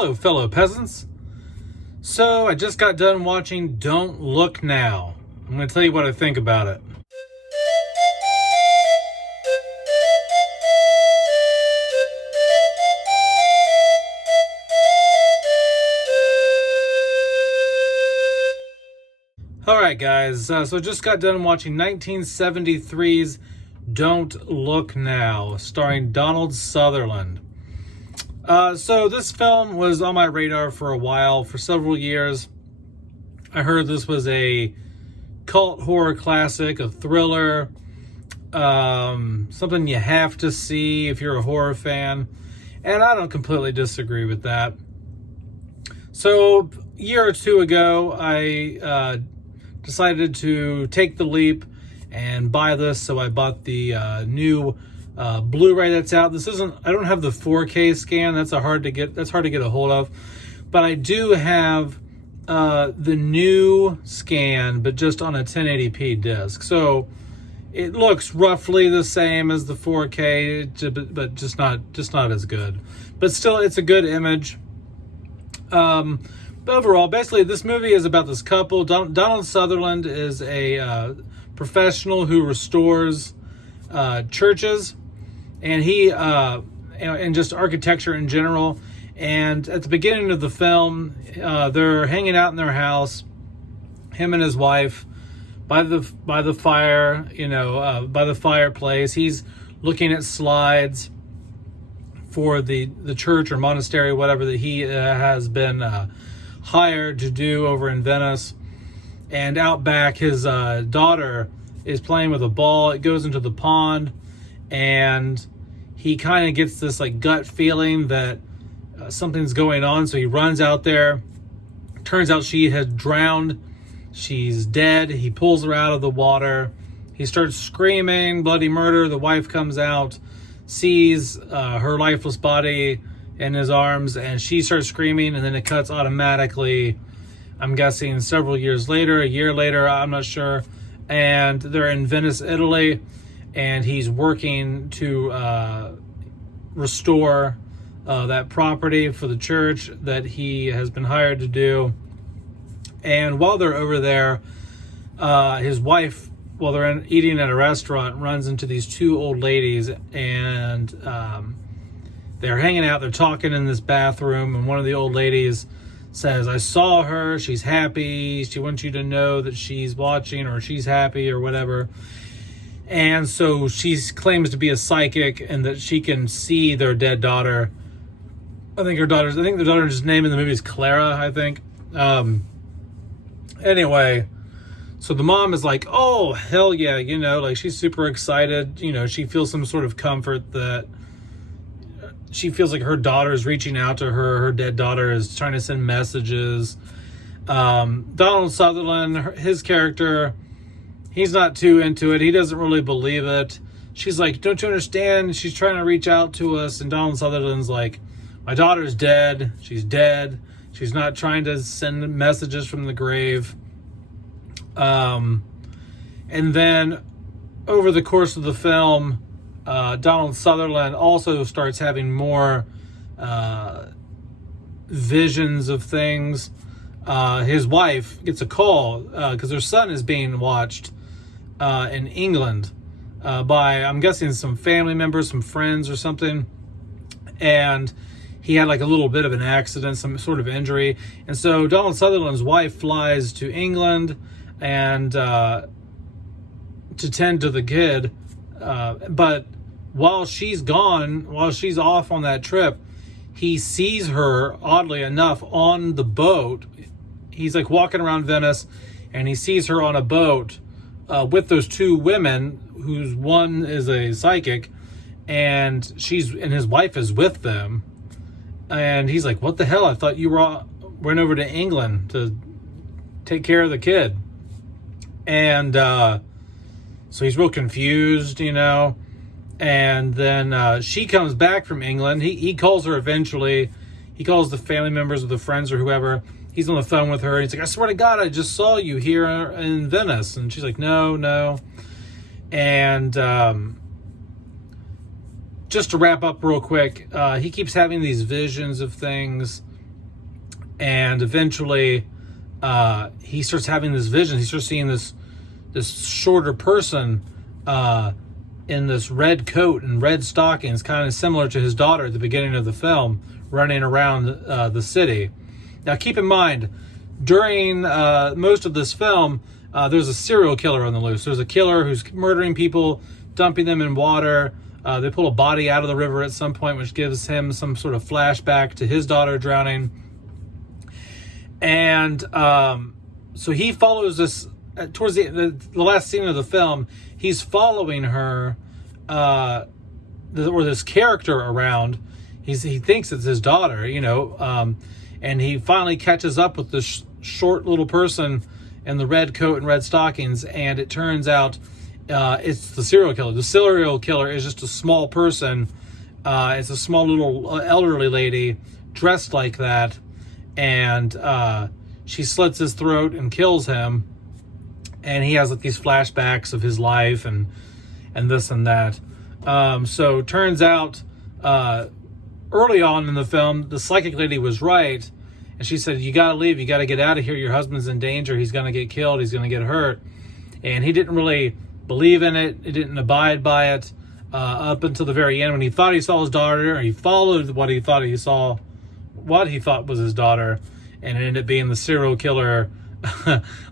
Hello, fellow peasants. So, I just got done watching Don't Look Now. I'm going to tell you what I think about it. Alright, guys, so just got done watching 1973's Don't Look Now, starring Donald Sutherland. So this film was on my radar for a while, for several years. I heard this was a cult horror classic, a thriller, something you have to see if you're a horror fan, and I don't completely disagree with that. So a year or two ago, I decided to take the leap and buy this, so I bought the new Blu-ray that's out. I don't have the 4K scan. That's hard to get a hold of, but I do have the new scan, but just on a 1080p disc. So it looks roughly the same as the 4K, but just not as good. But still, it's a good image. But overall, basically, this movie is about this couple. Donald Sutherland is a professional who restores churches, and he and just architecture in general. And at the beginning of the film, they're hanging out in their house, him and his wife, by the fire, by the fireplace. He's looking at slides for the church or monastery, whatever that he has been hired to do over in Venice. And out back, his daughter is playing with a ball. It goes into the pond, and he kind of gets this like gut feeling that something's going on. So he runs out there. Turns out she had drowned. She's dead. He pulls her out of the water. He starts screaming bloody murder. The wife comes out, sees her lifeless body in his arms, and she starts screaming, and then it cuts automatically, I'm guessing several years later, a year later, I'm not sure. And they're in Venice, Italy, and he's working to restore that property for the church that he has been hired to do. And while they're over there, his wife, while they're eating at a restaurant, runs into these two old ladies, and they're hanging out, they're talking in this bathroom, and one of the old ladies says, "I saw her, she's happy, she wants you to know that she's watching, or she's happy," or whatever. And so she claims to be a psychic and that she can see their dead daughter. I think their daughter's name in the movie is Clara, I think. Anyway, so the mom is like, "Oh, hell yeah," like she's super excited. She feels some sort of comfort that she feels like her daughter is reaching out to her. Her dead daughter is trying to send messages. Donald Sutherland, his character, he's not too into it. He doesn't really believe it. She's like, "Don't you understand? She's trying to reach out to us." And Donald Sutherland's like, "My daughter's dead. She's dead. She's not trying to send messages from the grave." And then over the course of the film, Donald Sutherland also starts having more visions of things. His wife gets a call because her son is being watched in England by, I'm guessing, some family members, some friends or something. And he had like a little bit of an accident, some sort of injury. And so Donald Sutherland's wife flies to England and to tend to the kid. But while she's gone, while she's off on that trip, he sees her, oddly enough, on the boat. He's like walking around Venice, and he sees her on a boat with those two women, whose one is a psychic, and his wife is with them. And he's like, "What the hell? I thought you went over to England to take care of the kid." And so he's real confused, And then she comes back from England. He calls her eventually. He calls the family members or the friends or whoever. He's on the phone with her. And he's like, "I swear to God, I just saw you here in Venice." And she's like, No. And just to wrap up real quick, he keeps having these visions of things and eventually he starts having this vision. He starts seeing this shorter person in this red coat and red stockings, kind of similar to his daughter at the beginning of the film, running around the city. Now, keep in mind, during most of this film, there's a serial killer on the loose. There's a killer who's murdering people, dumping them in water. They pull a body out of the river at some point, which gives him some sort of flashback to his daughter drowning. And so he follows this, towards the last scene of the film, he's following her, or this character around. He thinks it's his daughter, and he finally catches up with this short little person in the red coat and red stockings, and it turns out it's the serial killer. The serial killer is just a small person. It's a small little elderly lady dressed like that, and she slits his throat and kills him. And he has like these flashbacks of his life and this and that. So turns out early on in the film, the psychic lady was right. And she said, you got to leave. You got to get out of here. Your husband's in danger. He's going to get killed. He's going to get hurt. And he didn't really believe in it. He didn't abide by it up until the very end when he thought he saw his daughter. Or he followed what he thought was his daughter. And it ended up being the serial killer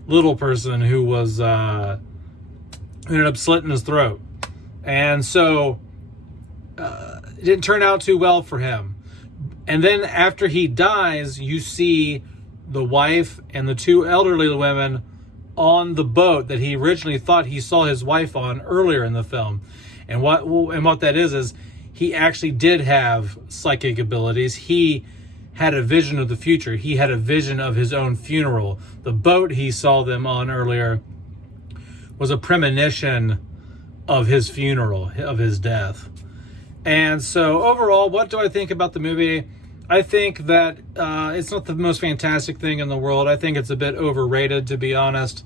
little person who was ended up slitting his throat. And so it didn't turn out too well for him. And then after he dies, you see the wife and the two elderly women on the boat that he originally thought he saw his wife on earlier in the film. And what that is he actually did have psychic abilities. He had a vision of the future. He had a vision of his own funeral. The boat he saw them on earlier was a premonition of his funeral, of his death. And so overall, what do I think about the movie? I think that it's not the most fantastic thing in the world. I think it's a bit overrated, to be honest.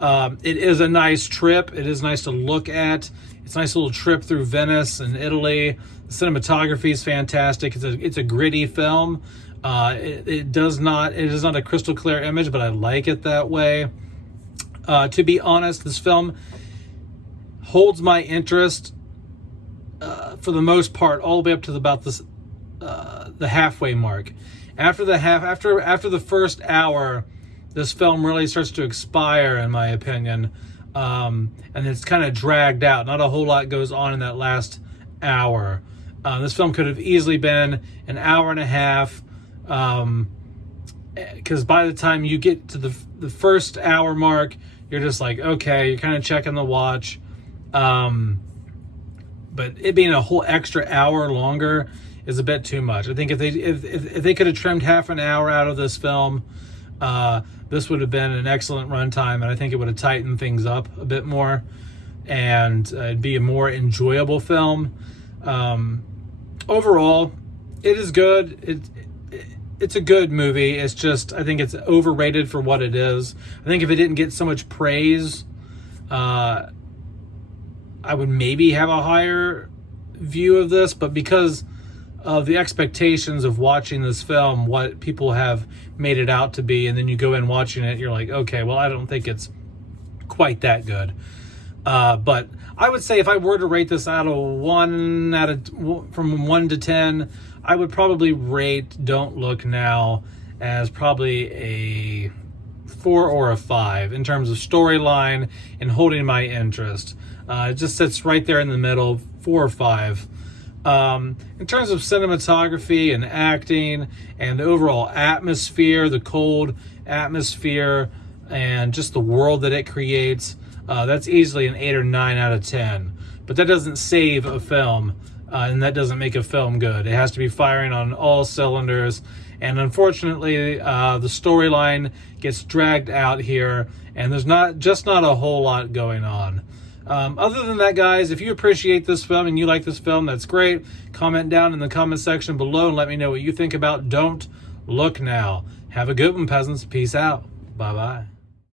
It is a nice trip. It is nice to look at. It's a nice little trip through Venice and Italy. The cinematography is fantastic. It's a gritty film. It is not a crystal clear image, but I like it that way. To be honest, this film holds my interest for the most part all the way up to about the halfway mark. After the first hour, this film really starts to expire, in my opinion, and it's kind of dragged out. Not a whole lot goes on in that last hour. This film could have easily been an hour and a half, because by the time you get to the first hour mark, you're just like, okay, you're kind of checking the watch. But it being a whole extra hour longer is a bit too much. I think if they could have trimmed half an hour out of this film, this would have been an excellent runtime, and I think it would have tightened things up a bit more, and it'd be a more enjoyable film. Overall, it is good. It's a good movie. It's just, I think it's overrated for what it is. I think if it didn't get so much praise, I would maybe have a higher view of this, but because of the expectations of watching this film, what people have made it out to be, and then you go in watching it, you're like, okay, well, I don't think it's quite that good. But I would say if I were to rate this from 1 to 10, I would probably rate Don't Look Now as probably a 4 or a 5 in terms of storyline and holding my interest. It just sits right there in the middle, 4 or 5. In terms of cinematography and acting and the overall atmosphere, the cold atmosphere, and just the world that it creates, that's easily an 8 or 9 out of 10. But that doesn't save a film, and that doesn't make a film good. It has to be firing on all cylinders. And unfortunately, the storyline gets dragged out here, and there's not a whole lot going on. Other than that, guys, if you appreciate this film and you like this film, that's great. Comment down in the comment section below and let me know what you think about Don't Look Now. Have a good one, peasants. Peace out. Bye-bye.